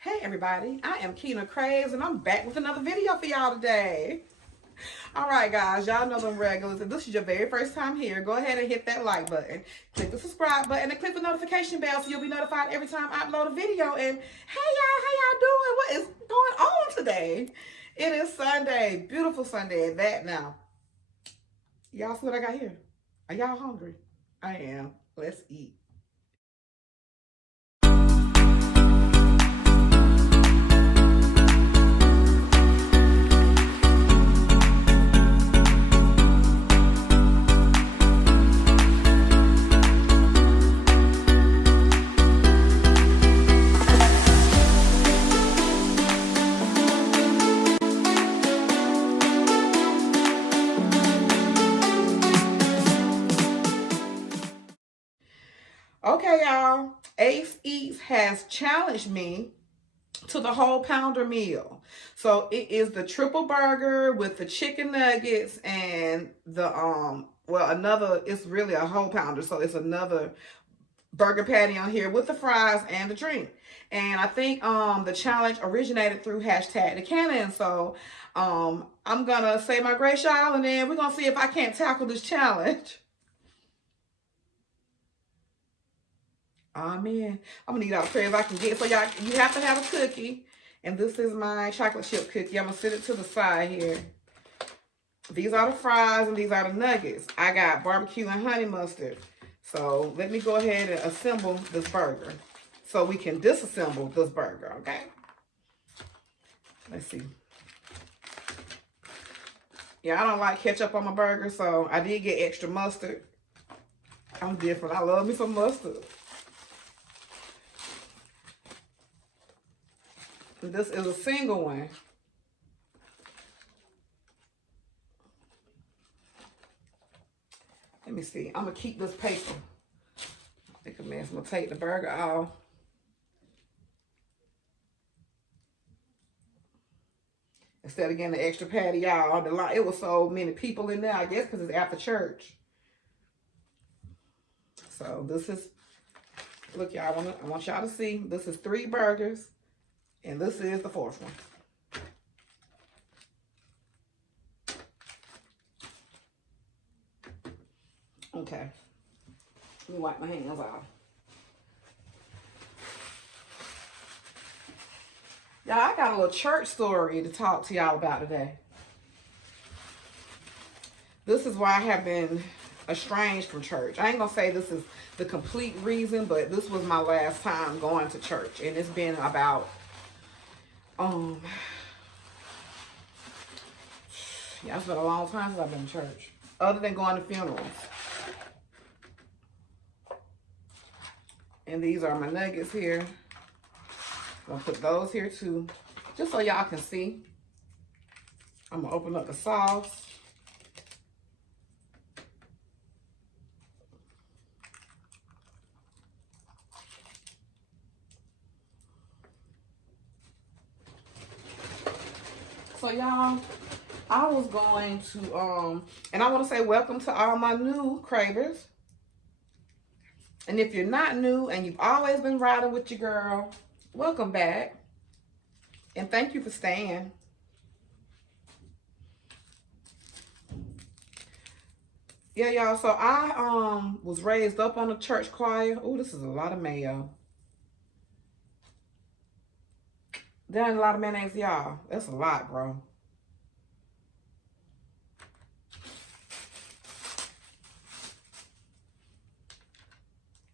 Hey everybody, I am Kina Kraves and I'm back with another video for y'all today. Alright guys, y'all know them regulars. If this is your very first time here, go ahead and hit that like button, click the subscribe button, and click the notification bell so you'll be notified every time I upload a video. And hey y'all, how y'all doing? What is going on today? It is Sunday, beautiful Sunday at that now. Y'all see what I got here? Are y'all hungry? I am. Let's eat. Okay, y'all. Ace Eats has challenged me to the whole pounder meal. So it is the triple burger with the chicken nuggets and the another, it's really a whole pounder. So it's another burger patty on here with the fries and the drink. And I think the challenge originated through hashtag the cannon. So I'm gonna say my grace, y'all, and then we're gonna see if I can't tackle this challenge. Amen. I'm gonna need all the prayers I can get. So y'all, you have to have a cookie. And this is my chocolate chip cookie. I'm gonna set it to the side here. These are the fries and these are the nuggets. I got barbecue and honey mustard. So let me go ahead and assemble this burger so we can disassemble this burger, okay? Let's see. Yeah, I don't like ketchup on my burger, so I did get extra mustard. I'm different. I love me some mustard. This is a single one. Let me see. I'm going to keep this paper. Make a mess. I'm going to take the burger off. Instead of getting the extra patty, y'all. It was so many people in there, I guess, because it's after church. So this is, look, y'all, I want y'all to see. This is 3 burgers. And this is the 4th one. Okay. Let me wipe my hands off. Y'all, I got a little church story to talk to y'all about today. This is why I have been estranged from church. I ain't gonna say this is the complete reason, but this was my last time going to church. And it's been about yeah, it's been a long time since I've been to church. Other than going to funerals. And these are my nuggets here. I'm gonna put those here too. Just so y'all can see. I'm gonna open up the sauce. So y'all, I was going to, and I want to say welcome to all my new Kravers. And if you're not new and you've always been riding with your girl, welcome back. And thank you for staying. Yeah, y'all, so I was raised up on a church choir. Oh, this is a lot of mayo. There ain't a lot of mayonnaise, y'all. That's a lot, bro.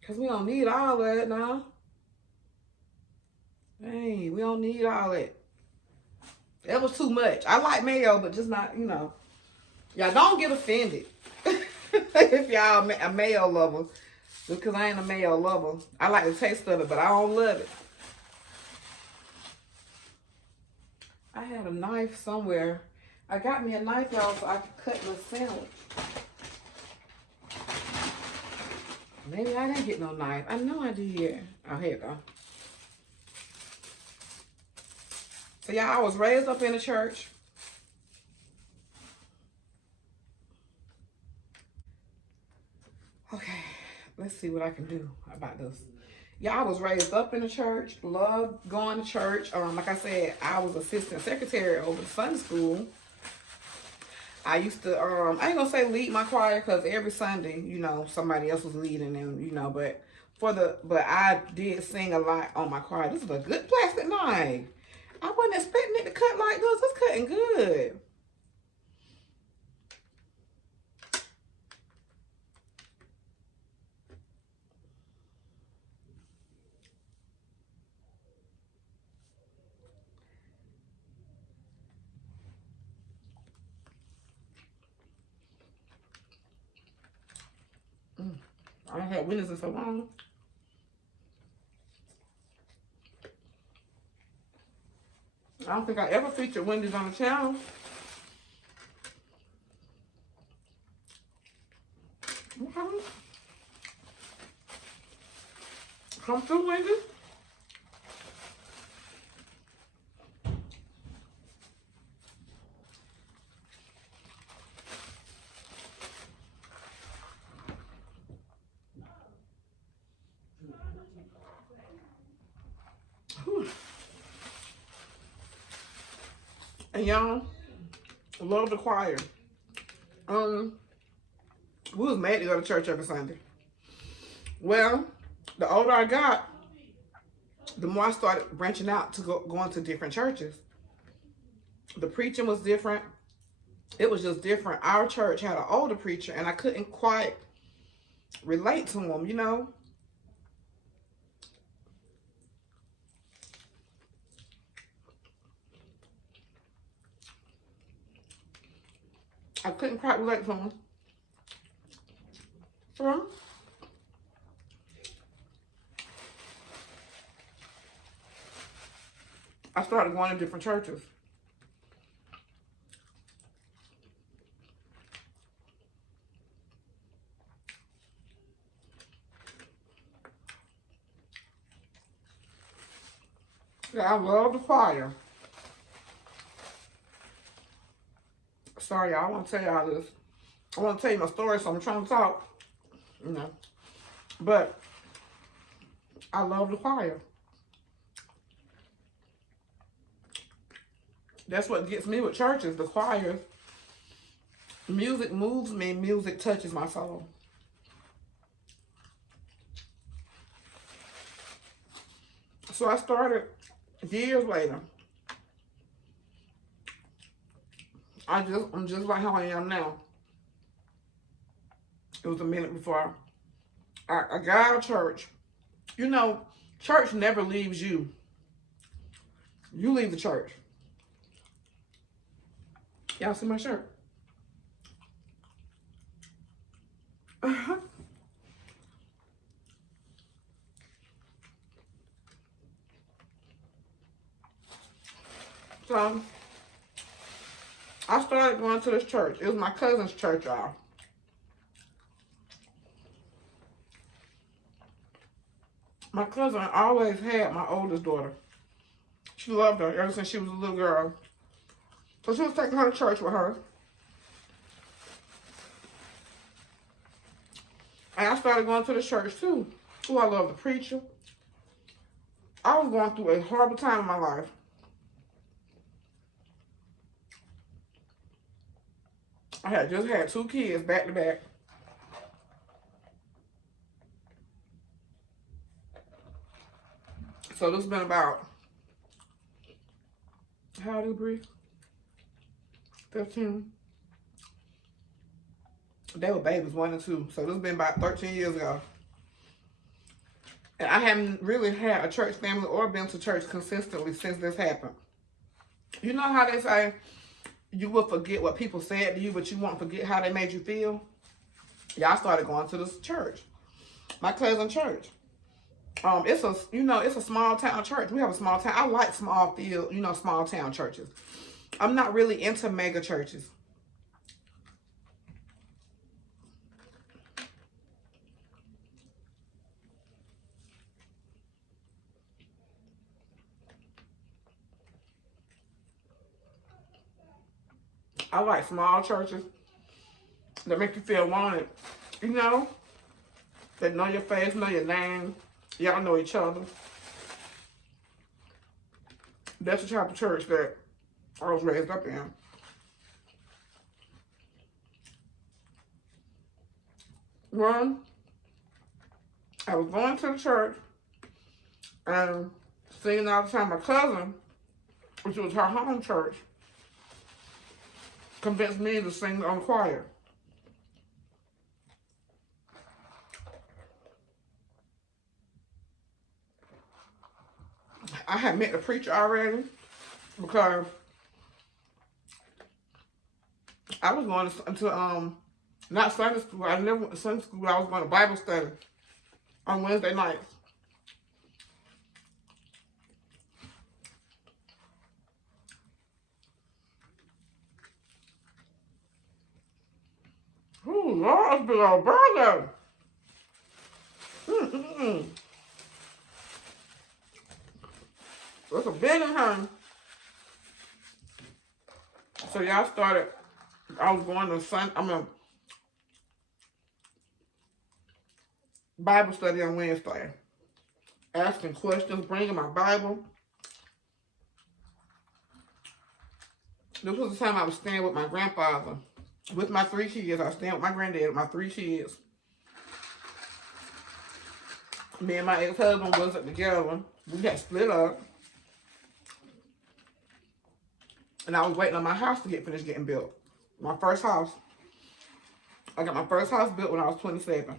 Because we don't need all that now. Hey, we don't need all that. That was too much. I like mayo, but just not, you know. Y'all don't get offended. If y'all a mayo lover. Because I ain't a mayo lover. I like the taste of it, but I don't love it. I had a knife somewhere. I got me a knife, y'all, so I could cut my sandwich. Maybe I didn't get no knife. I know I did. Oh, here you go. So, y'all, I was raised up in a church. Okay, let's see what I can do about this. Yeah, I was raised up in the church, loved going to church. Like I said, I was assistant secretary over the Sunday school. I used to, I ain't gonna say lead my choir because every Sunday, you know, somebody else was leading them, you know, but I did sing a lot on my choir. This is a good plastic knife. I wasn't expecting it to cut like this. It's cutting good. I ain't had Wendy's in so long. I don't think I ever featured Wendy's on the channel. Okay. Come through, Wendy. Whew. And y'all, love the choir. We was made to go to church every Sunday. Well, the older I got, the more I started branching out to going to different churches. The preaching was different. It was just different. Our church had an older preacher, and I couldn't quite relate to him, you know. I couldn't quite relate to him. So I started going to different churches. Yeah, I love the choir. Sorry, y'all, I want to tell y'all this. I want to tell you my story, so I'm trying to talk, you know. But I love the choir. That's what gets me with churches, the choir. Music moves me, music touches my soul. So I started years later. I'm just like how I am now. It was a minute before I got out of church. You know, church never leaves you. You leave the church. Y'all see my shirt? So I started going to this church. It was my cousin's church, y'all. My cousin always had my oldest daughter. She loved her ever since she was a little girl. So she was taking her to church with her. And I started going to the church too. Oh, I love the preacher. I was going through a horrible time in my life. I had just had 2 kids back to back. So this has been about, how old is Bree? 15. They were babies, 1 and 2. So this has been about 13 years ago. And I haven't really had a church family or been to church consistently since this happened. You know how they say you will forget what people said to you, but you won't forget how they made you feel? Y'all started going to this church. My cousin's church. It's a small town church. We have a small town. I like small town churches. I'm not really into mega churches. I like small churches that make you feel wanted. You know, that know your face, know your name. Y'all know each other. That's the type of church that I was raised up in. One, I was going to the church and singing all the time. My cousin, which was her home church, convinced me to sing on choir. I had met the preacher already because I was going to not Sunday school. I never went to Sunday school. I was going to Bible study on Wednesday nights. Ooh, Lord, that's a big old burger. That's a big one. So y'all started, I was going to Bible study on Wednesday. Asking questions, bringing my Bible. This was the time I was staying with my grandfather. With my 3 kids. I was staying with my granddad with my 3 kids. Me and my ex-husband wasn't together. We got split up. And I was waiting on my house to get finished getting built. My first house. I got my first house built when I was 27.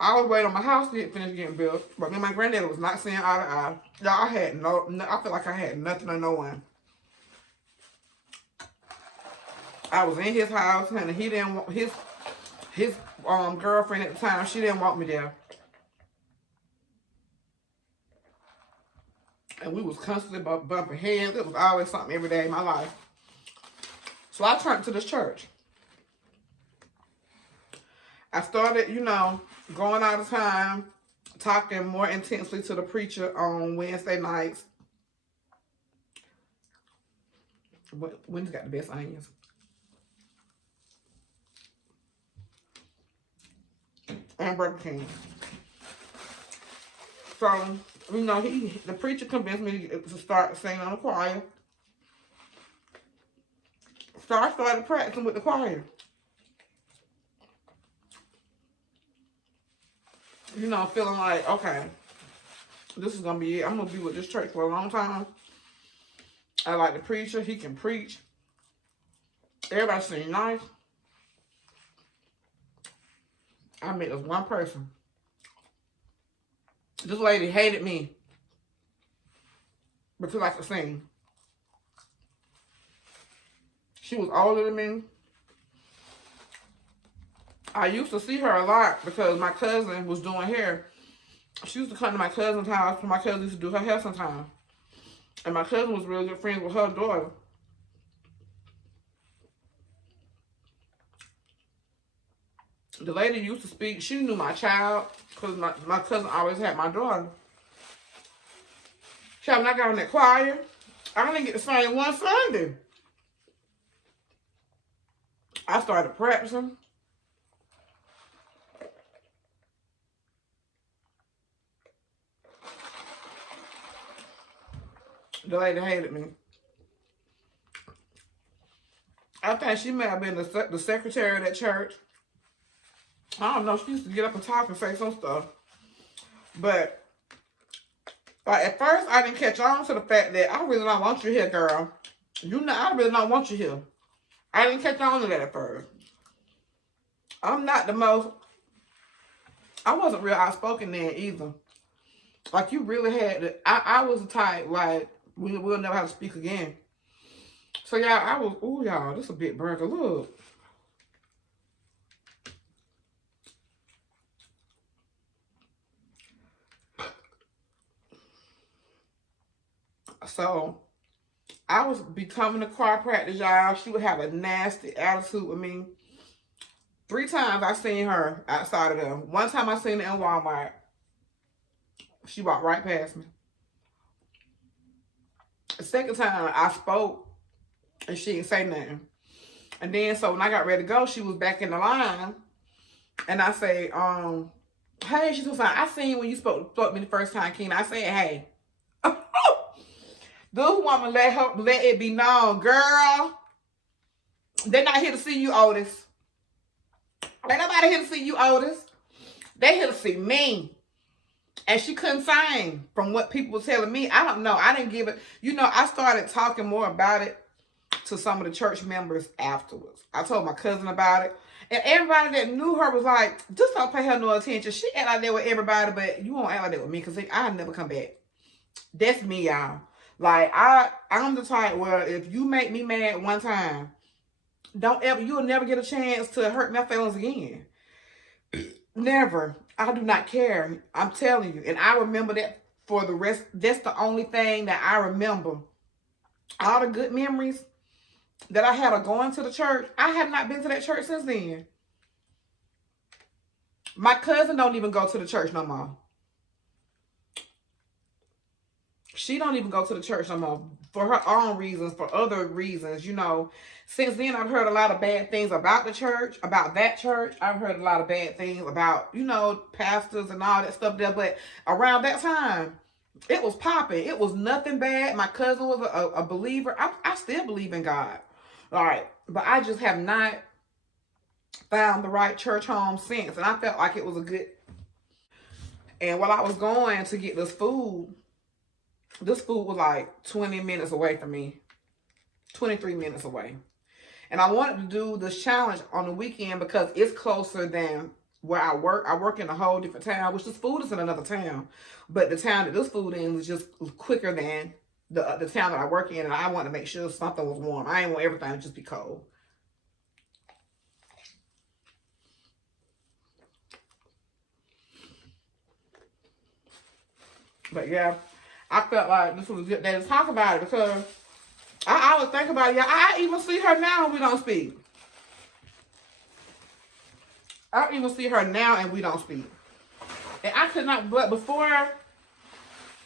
I was waiting on my house to get finished getting built. But me and my granddad was not seeing eye to eye. Y'all, I feel like I had nothing or no one. I was in his house and he didn't want his girlfriend at the time, she didn't want me there. And we was constantly bumping heads. It was always something every day in my life. So I turned to this church. I started, going all the time, talking more intensely to the preacher on Wednesday nights. Wendy's got the best onions. And Burger King. So, the preacher convinced me to start singing on the choir. So I started practicing with the choir. Feeling like, okay, this is going to be it. I'm going to be with this church for a long time. I like the preacher. He can preach. Everybody seems nice. I met this one person. This lady hated me because I could sing. She was older than me. I used to see her a lot because my cousin was doing hair. She used to come to my cousin's house when my cousin used to do her hair sometimes. And my cousin was really good friends with her daughter. The lady used to speak. She knew my child because my cousin always had my daughter. When I got in that choir, I didn't get to sing one Sunday. I started practicing. The lady hated me. I think she may have been the secretary of that church. I don't know. She used to get up and talk and say some stuff. But at first, I didn't catch on to the fact that I really don't want you here, girl. I really don't want you here. I didn't catch on to that at first. I'm not the most... I wasn't real outspoken then either. Like, you really had to... I was the type, like, we'll never have to speak again. So, y'all, I was... Ooh, y'all, this is a big burger. Look. So, I was becoming a choir practice, y'all. She would have a nasty attitude with me. 3 times I seen her outside of them. One time I seen her in Walmart. She walked right past me. The second time I spoke and she didn't say nothing. And then so when I got ready to go, she was back in the line. And I say, Hey, she's so fine. I seen when you spoke to me the first time, Kina. I said, hey. This woman let it be known, girl. They're not here to see you, Otis. Ain't nobody here to see you, Otis. They here to see me. And she couldn't sing from what people were telling me. I don't know. I didn't give it. You know, I started talking more about it to some of the church members afterwards. I told my cousin about it. And everybody that knew her was like, just don't pay her no attention. She act like that with everybody, but you won't act like that with me because I'll never come back. That's me, y'all. Like, I'm the type where if you make me mad one time, you'll never get a chance to hurt my feelings again. Never. I do not care. I'm telling you. And I remember that for the rest. That's the only thing that I remember. All the good memories that I had of going to the church, I have not been to that church since then. My cousin don't even go to the church no more. She don't even go to the church no more for her own reasons, for other reasons, you know. Since then, I've heard a lot of bad things about the church, about that church. I've heard a lot of bad things about, you know, pastors and all that stuff there. But around that time, it was popping. It was nothing bad. My cousin was a believer. I still believe in God. All right. But I just have not found the right church home since. And I felt like it was a good. And while I was going to get this food was like 20 minutes away from me. 23 minutes away. And I wanted to do this challenge on the weekend because it's closer than where I work. I work in a whole different town, which this food is in another town. But the town that this food in is just quicker than the town that I work in. And I wanted to make sure something was warm. I didn't want everything to just be cold. But yeah, I felt like this was a good day to talk about it because I always think about it. Yeah, I even see her now and we don't speak. I even see her now and we don't speak. And I could not, but before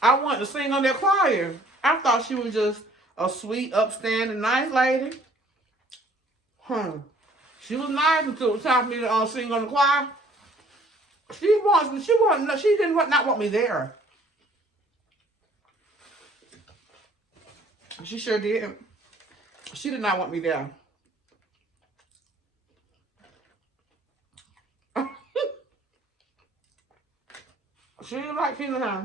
I wanted to sing on that choir, I thought she was just a sweet, upstanding, nice lady. She was nice until it was time for me to sing on the choir. She didn't not want me there. She sure did. She did not want me there. She didn't like Kina, huh?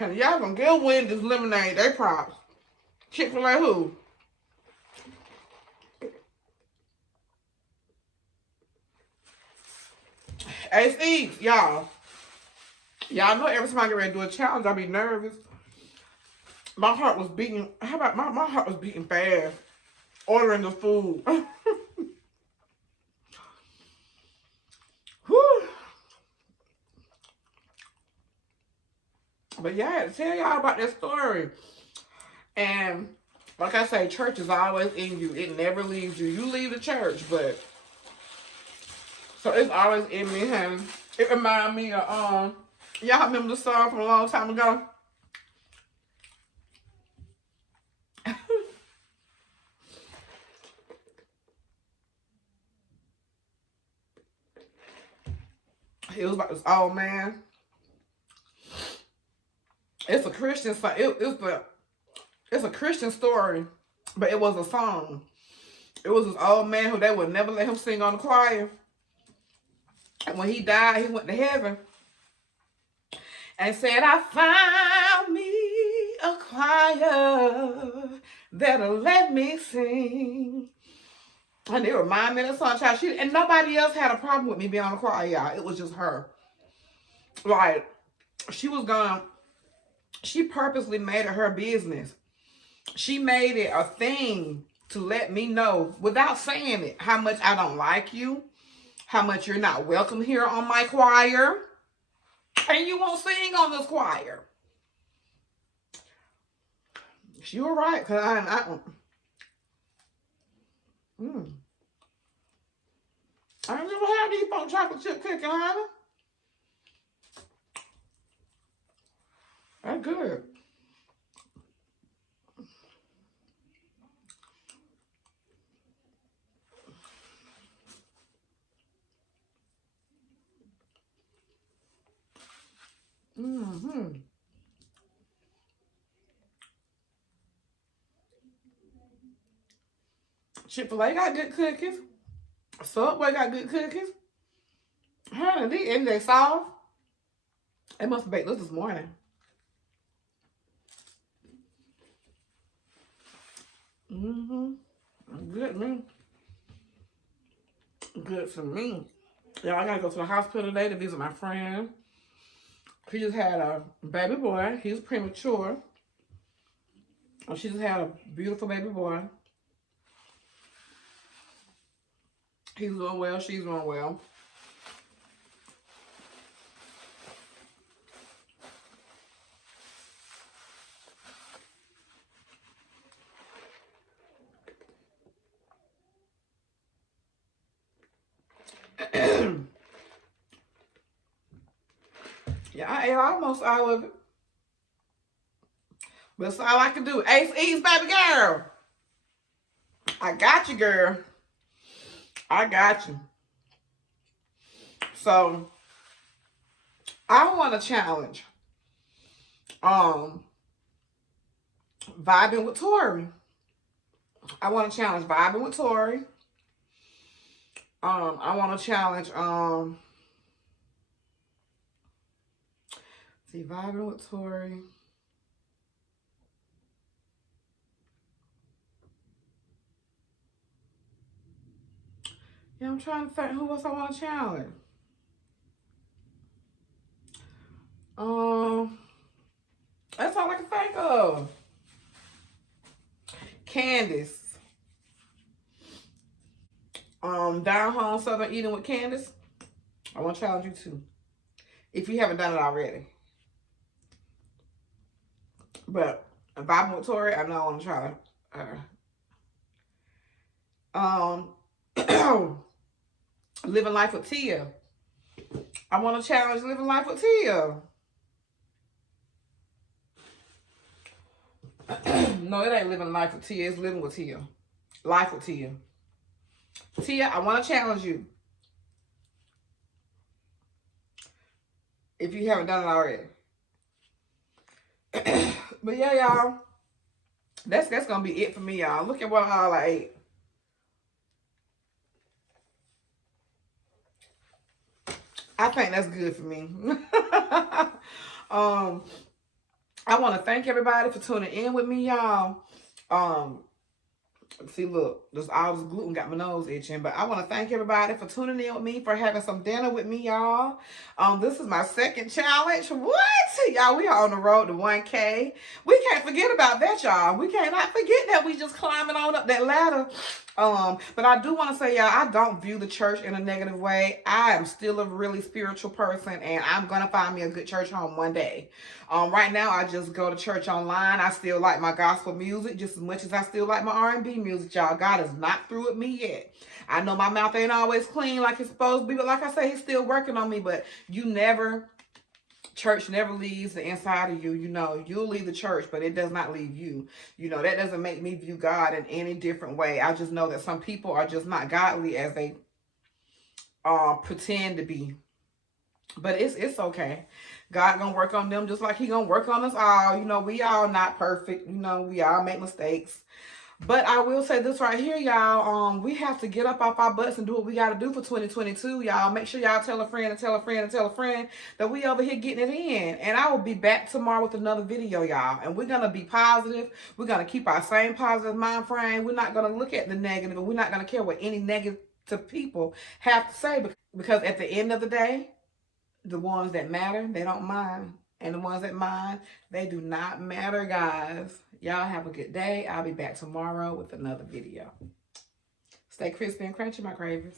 And y'all gonna give Wendy's lemonade. They props. Chick-fil-A who? It's Eve, y'all. Y'all know every time I get ready to do a challenge, I be nervous. My heart was beating. How about my heart was beating fast. Ordering the food. Whew. But yeah, I had to tell y'all about that story. And like I say, church is always in you. It never leaves you. You leave the church, but so it's always in me, honey. It reminds me of y'all remember the song from a long time ago? It was about this old man. It's a Christian song. It's a Christian story, but it was a song. It was this old man who they would never let him sing on the choir. And when he died, he went to heaven and said, I found me a choir that'll let me sing. And it reminded me of the song, child. And nobody else had a problem with me being on the choir, y'all. It was just her. Like, she purposely made it her business. She made it a thing to let me know, without saying it, how much I don't like you, how much you're not welcome here on my choir, and you won't sing on this choir. She was right, because I never had these folk chocolate chip cookie, honey. That's good. Mm-hmm. Chick-fil-A got good cookies. Subway got good cookies. Honey, they in their sauce. They must have baked this morning. Mm-hmm. Good me. Good for me. Y'all, I gotta go to the hospital today to visit my friend. She just had a baby boy. He's premature. She just had a beautiful baby boy. He's doing well. She's doing well. Yeah, I ate almost all of it. But that's all I can do. Ace East, baby girl. I got you, girl. I got you. So, I want to challenge vibing with Tori. I want to challenge vibing with Tori. I want to challenge see, vibing with Tori. Yeah, I'm trying to think who else I want to challenge. That's all I can think of. Candace. Down home Southern Eating with Candace. I want to challenge you too, if you haven't done it already. But vibing with Tori, I know I want to try her. Living life with Tia. I want to challenge living life with Tia. No, it ain't living life with Tia. It's living with Tia. Life with Tia. Tia, I want to challenge you. If you haven't done it already. But yeah, y'all. That's going to be it for me, y'all. Look at what all I ate. I think that's good for me. I want to thank everybody for tuning in with me, y'all. See, look, this all this gluten got my nose itching. But I want to thank everybody for tuning in with me, for having some dinner with me, y'all. This is my second challenge. What? Y'all, we are on the road to 1K. We can't forget about that, y'all. We cannot forget that we just climbing on up that ladder. But I do want to say, y'all, I don't view the church in a negative way. I am still a really spiritual person, and I'm going to find me a good church home one day. Right now, I just go to church online. I still like my gospel music just as much as I still like my R&B music, y'all. God is not through with me yet. I know my mouth ain't always clean like it's supposed to be, but like I say, he's still working on me. But church never leaves the inside of you. You know, you'll leave the church, but it does not leave you. You know, that doesn't make me view God in any different way. I just know that some people are just not godly as they pretend to be. But it's okay. God gonna work on them just like he gonna work on us all. You know, we all not perfect. You know, we all make mistakes. But I will say this right here, y'all. We have to get up off our butts and do what we got to do for 2022, y'all. Make sure y'all tell a friend and tell a friend and tell a friend that we over here getting it in. And I will be back tomorrow with another video, y'all. And we're going to be positive. We're going to keep our same positive mind frame. We're not going to look at the negative, and we're not going to care what any negative people have to say. Because at the end of the day, the ones that matter, they don't mind. And the ones that mind, they do not matter, guys. Y'all have a good day. I'll be back tomorrow with another video. Stay crispy and crunchy, my Kravers.